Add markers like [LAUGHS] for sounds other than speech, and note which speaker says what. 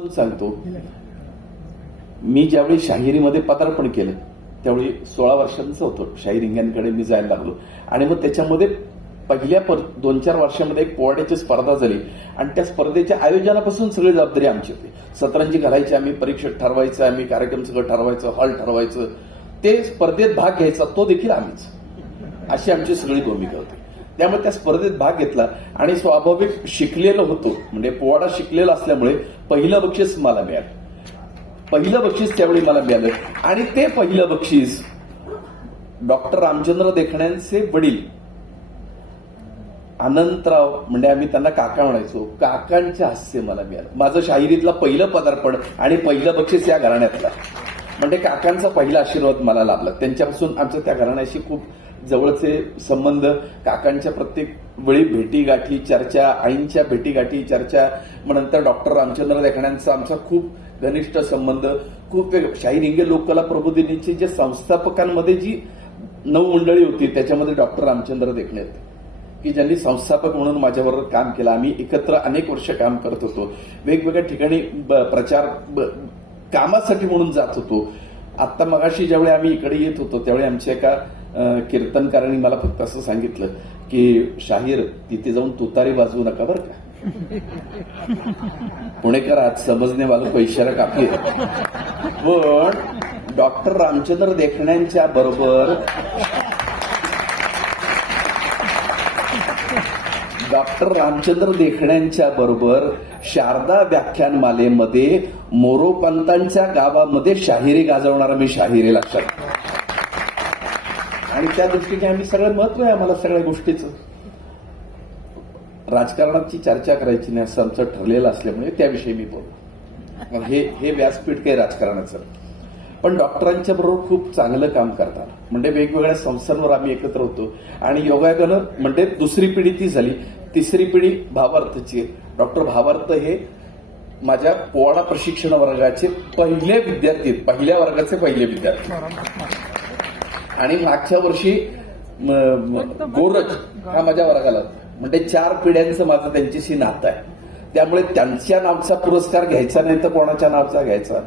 Speaker 1: सांगतो. मी ज्यावेळी शाहिरीमध्ये पदार्पण केलं त्यावेळी सोळा वर्षांचं होतो. शाही इंग्यांकडे मी जायला लागलो. आणि मग त्याच्यामध्ये पहिल्या पर दोन चार वर्षामध्ये एक पोवाड्याची स्पर्धा झाली. आणि त्या स्पर्धेच्या आयोजनापासून सगळी जबाबदारी आमची होती. सतरंजी घालायची आम्ही परीक्षेत ठरवायचं आम्ही कार्यक्रम सगळं ठरवायचं हॉल ठरवायचं. ते स्पर्धेत भाग घ्यायचा तो देखील आम्हीच. अशी आमची सगळी भूमिका होती. त्यामुळे त्या स्पर्धेत भाग घेतला आणि स्वाभाविक शिकलेलो होतो. म्हणजे पोवाडा शिकलेला असल्यामुळे पहिलं बक्षीस मला मिळालं. पहिलं बक्षीस त्यावेळी मला मिळालं. आणि ते पहिलं बक्षीस डॉक्टर रामचंद्र देखण्यांचे वडील अनंतराव म्हणजे आम्ही त्यांना काका म्हणायचो काकांच्या हास्य मला मिळालं. माझं शाहिरीतलं पहिलं पदार्पण आणि पहिलं बक्षीस या घराण्यातलं. म्हणजे काकांचा पहिला आशीर्वाद मला लाभला. त्यांच्यापासून आमच्या त्या घराण्याशी खूप जवळचे संबंध काकांच्या प्रत्येक वेळी भेटी गाठी चर्चा आईंच्या भेटी गाठी चर्चा मग नंतर डॉक्टर रामचंद्र देखण्यांचा आमचा खूप घनिष्ठ संबंध खूप वेग रिंगे लोककला प्रबोधिनीची जे संस्थापकांमध्ये जी नऊ मंडळी होती त्याच्यामध्ये डॉक्टर रामचंद्र देखणे होते. की ज्यांनी संस्थापक म्हणून माझ्याबरोबर काम केलं. आम्ही एकत्र अनेक वर्ष काम करत होतो. वेगवेगळ्या ठिकाणी ब- प्रचार ब- कामासाठी म्हणून जात होतो. आत्ता मगाशी ज्यावेळी आम्ही इकडे येत होतो त्यावेळी आमच्या एका कीर्तनकारांनी मला फक्त असं सांगितलं की शाहीर तिथे जाऊन तुतारी वाजवू नका बरं का? [LAUGHS] पुणेकर आज समजणे पैशाला को इशारा काफी पण डॉक्टर रामचंद्र देखण्यांच्या बरोबर डॉक्टर रामचंद्र देखण्यांच्या बरोबर शारदा व्याख्यानमालेमध्ये मोरोपंतांच्या गावामध्ये शाहिरी गाजवणारा मी शाहिरी लक्षात आणि त्या दृष्टीने आम्ही सगळं महत्त्व आहे आम्हाला सगळ्या गोष्टीचं. राजकारणाची चर्चा करायची नाही असं आमचं ठरलेलं असल्यामुळे त्याविषयी मी बोलतो. हे हे व्यासपीठ काही राजकारणाचं पण डॉक्टरांच्या बरोबर खूप चांगलं काम करतात. म्हणजे वेगवेगळ्या संस्थांवर आम्ही एकत्र होतो. आणि योगायोगानं म्हणजे दुसरी पिढी ती झाली. तिसरी पिढी भावार्थची डॉक्टर भावार्थ हे माझ्या पोवाडा प्रशिक्षण वर्गाचे पहिले विद्यार्थी आहेत. पहिल्या वर्गाचे पहिले विद्यार्थी आणि मागच्या वर्षी गोरज हा माझ्या वर्गाला म्हणजे चार पिढ्यांचं माझं त्यांच्याशी नातं आहे. त्यामुळे त्यांच्या नावचा पुरस्कार घ्यायचा नाही तर कोणाच्या नावचा घ्यायचा?